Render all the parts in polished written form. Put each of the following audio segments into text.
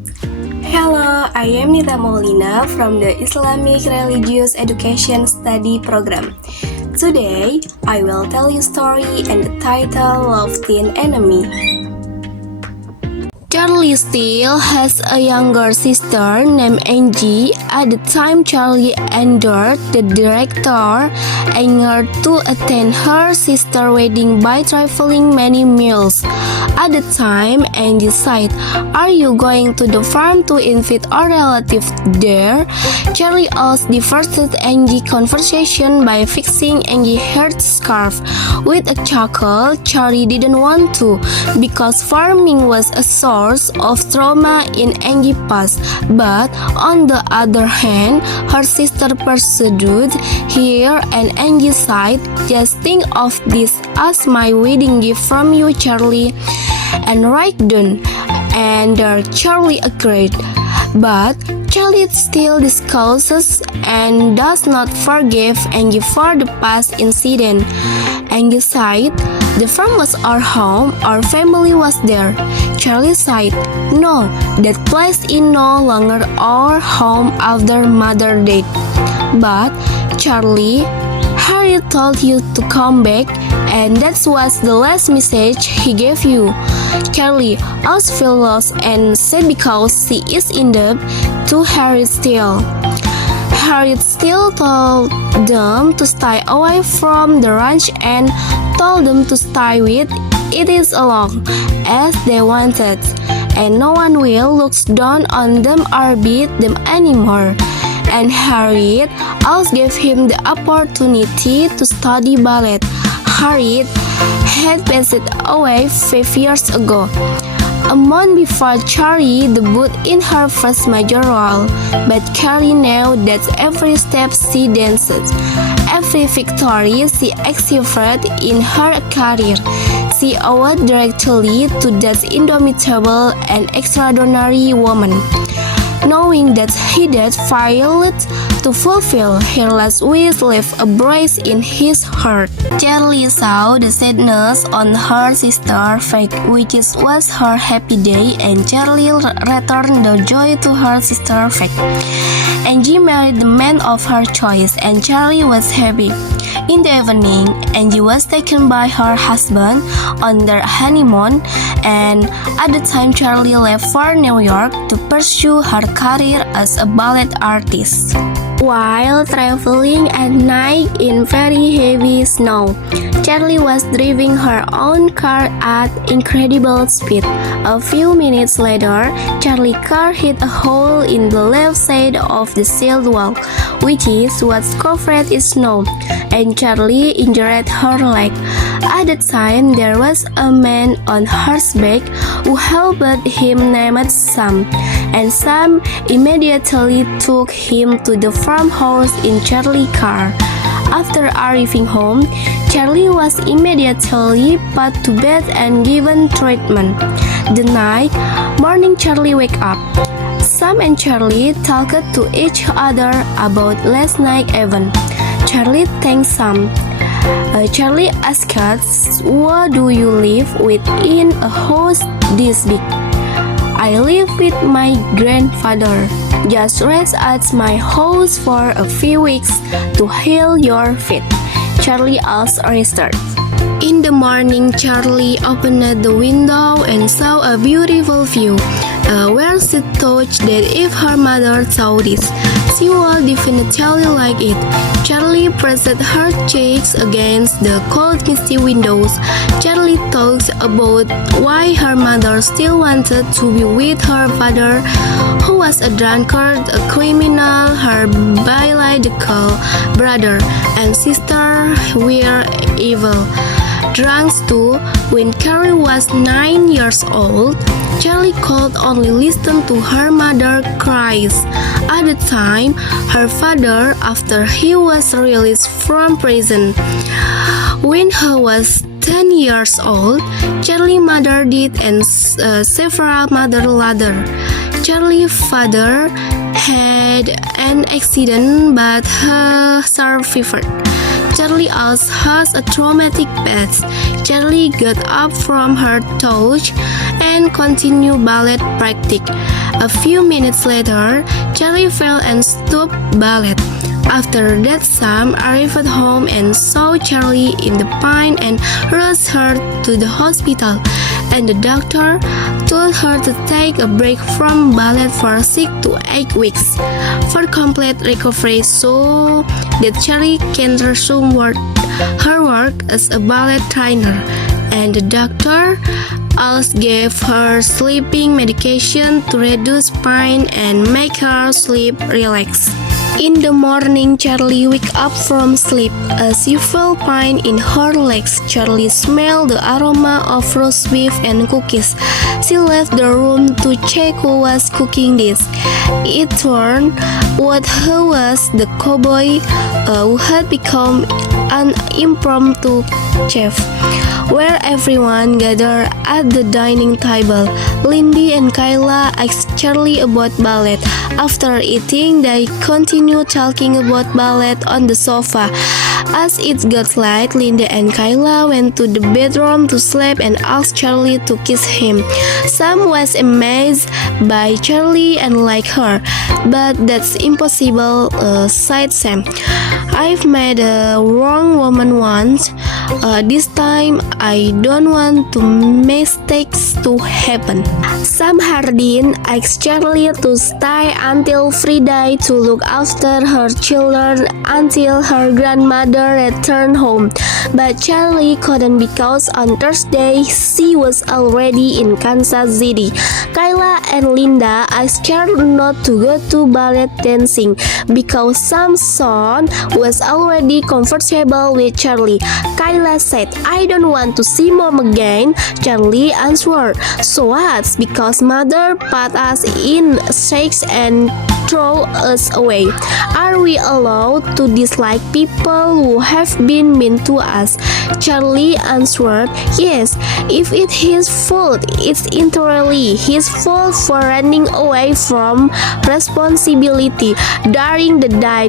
Hello, I am Nita Maulina from the Islamic Religious Education Study Program. Today, I will tell you story and the title of Teen Enemy. Charlie still has a younger sister named Angie. At the time, Charlie entered the director angered to attend her sister's wedding by traveling many miles. At the time, Angie said, "Are you going to the farm to invite our relative there?" Charlie also diverted Angie's conversation by fixing Angie's hair scarf with a chuckle. Charlie didn't want to, because farming was a source of trauma in Angie's past. But on the other hand, her sister pursued her, and Angie said, "Just think of this as my wedding gift from you, Charlie." And right then and there, Charlie agreed. But Charlie still discusses and does not forgive Angie for the past incident. Angie said, "The farm was our home, our family was there." Charlie said, "No, that place is no longer our home after Mother died." "But Charlie, Harry told you to come back, and that was the last message he gave you." Charlie also feels lost and sad because she is in debt to Harry still. Harry still told them to stay away from the ranch and told them to stay with it as long as they wanted, and no one will look down on them or beat them anymore. And Harriet also gave him the opportunity to study ballet. Harriet had passed away 5 years ago, a month before Charlie debuted in her first major role. But Charlie knew that every step she danced, every victory she achieved in her career, she owed directly to that indomitable and extraordinary woman. Knowing that he had failed to fulfill her last wish left a brace in his heart. Charlie saw the sadness on her sister's face, which was her happy day, and Charlie returned the joy to her sister's face. Angie married the man of her choice, and Charlie was happy. In the evening, Angie was taken by her husband on their honeymoon, and at the time Charlie left for New York to pursue her career as a ballet artist. While traveling at night in very heavy snow, Charlie was driving her own car at incredible speed. A few minutes later, Charlie's car hit a hole in the left side of the sidewalk, which is what's covered in snow, and Charlie injured her leg. At the time, there was a man on horseback who helped him named Sam, and Sam immediately took him to the farmhouse in Charlie's car. After arriving home, Charlie was immediately put to bed and given treatment. The next morning, Charlie woke up. Sam and Charlie talked to each other about last night's event. Charlie thanked Sam. Charlie asked, "Why do you live within a house this big?" "I live with my grandfather. Just rest at my house for a few weeks to heal your feet," Charlie asked Richard. In the morning, Charlie opened the window and saw a beautiful view, where she thought that if her mother saw this, she would definitely like it. Charlie pressed her cheeks against the cold, misty windows. Charlie thought about why her mother still wanted to be with her father, who was a drunkard, a criminal. Her biological brother and sister were evil drunks too. When Carrie was 9 years old, Charlie could only listen to her mother cries. At the time, her father, after he was released from prison, when he was 10 years old, Charlie's mother died and several mother later. Charlie's father had an accident but he survived. Charlie also has a traumatic past. Charlie got up from her couch and continued ballet practice. A few minutes later, Charlie fell and stopped ballet. After that, Sam arrived home and saw Charlie in the pain and rushed her to the hospital. And the doctor told her to take a break from ballet for 6 to 8 weeks for complete recovery so that Charlie can resume her work as a ballet trainer. And the doctor also gave her sleeping medication to reduce pain and make her sleep relax. In the morning, Charlie woke up from sleep as she felt pain in her legs. Charlie smelled the aroma of roast beef and cookies. She left the room to check who was cooking this. It turned out who was the cowboy who had become an impromptu chef. Where everyone gathered at the dining table, Lindy and Kayla asked Charlie about ballet. After eating, they continued talking about ballet on the sofa. As it got late, Lindy and Kayla went to the bedroom to sleep and asked Charlie to kiss him. Sam was amazed by Charlie and liked her, but that's impossible, said Sam. I've met a wrong woman once. This time, I don't want to mistakes to happen. Sam Hardin asked Charlie to stay until Friday to look after her children until her grandmother returned home. But Charlie couldn't because on Thursday she was already in Kansas City. Kayla and Linda asked Charlie not to go to ballet dancing because Sam's son was already comfortable with Charlie. Kayla said, I don't want to see mom again. Charlie answered, so what? Because mother put us in sacks and throw us away. Are we allowed to dislike people who have been mean to us? Charlie answered, yes, if it's his fault, it's entirely his fault for running away from responsibility. During the day,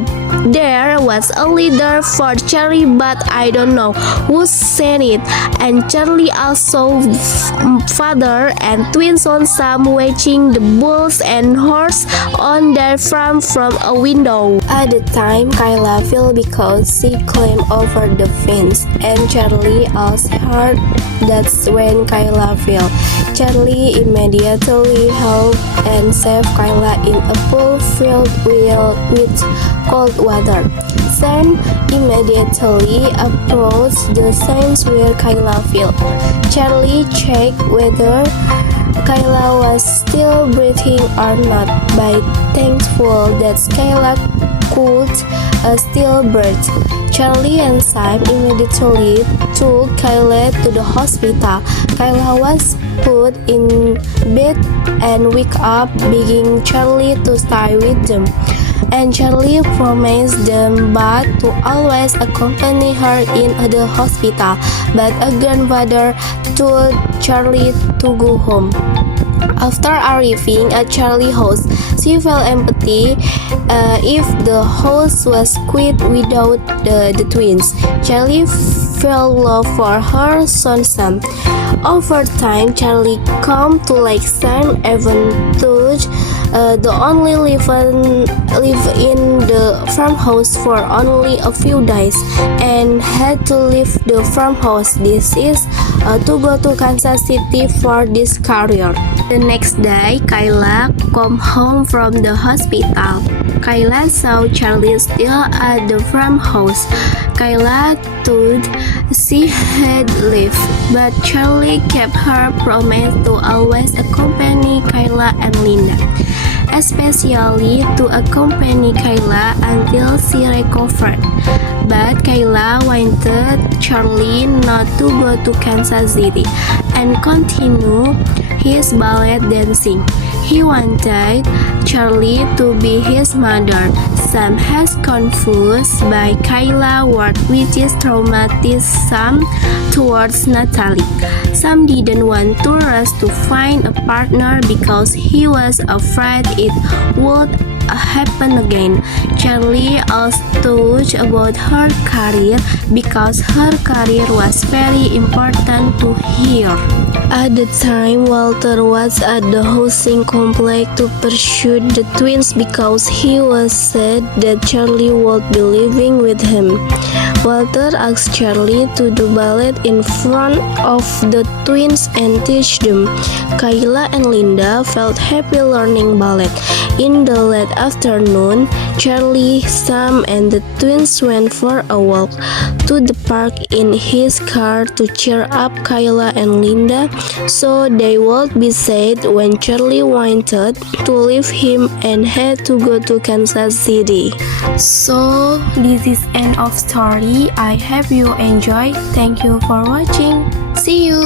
there was a leader for Charlie, but I don't know who sent it. And Charlie also father and twin son Sam watching the bulls and horse on their farm from a window. At the time, Kayla fell because she climbed over the fence, and Charlie also heard. That's when Kayla fell. Charlie immediately helped and saved Kayla in a pool filled with cold water. Sam immediately approached the scenes where Kayla fell. Charlie checked whether Kayla was still breathing or not. By thankful that Kayla could still breathe, Charlie and Sam immediately took Kayla to the hospital. Kayla was put in bed and woke up, begging Charlie to stay with them. And Charlie promised them both to always accompany her in the hospital, but a grandfather told Charlie to go home. After arriving at Charlie's house, she felt empty if the house was quiet without the twins. Charlie felt love for her son Sam. Over time, Charlie came to like Sam, even though the only live in the farmhouse for only a few days and had to leave the farmhouse. This is to go to Kansas City for this career. The next day, Kayla came home from the hospital. Kayla saw Charlie still at the farmhouse. Kayla thought she had left, but Charlie kept her promise to always accompany Kayla and Linda, especially to accompany Kayla until she recovered. But Kayla wanted Charlie not to go to Kansas City and continue his ballet dancing. He wanted Charlie to be his mother. Sam has confused by Kayla's word, which is traumatized Sam towards Natalie. Sam didn't want to rush to find a partner because he was afraid it would happen again. Charlie asked Touch about her career because her career was very important to her. At the time, Walter was at the housing complex to pursue the twins because he was sad that Charlie would be living with him. Walter asked Charlie to do ballet in front of the twins and teach them. Kayla and Linda felt happy learning ballet. In the late afternoon, Charlie, Sam, and the twins went for a walk to the park in his car to cheer up Kayla and Linda so they would be sad when Charlie wanted to leave him and had to go to Kansas City. So this is end of story. I hope you enjoy. Thank you for watching. See you.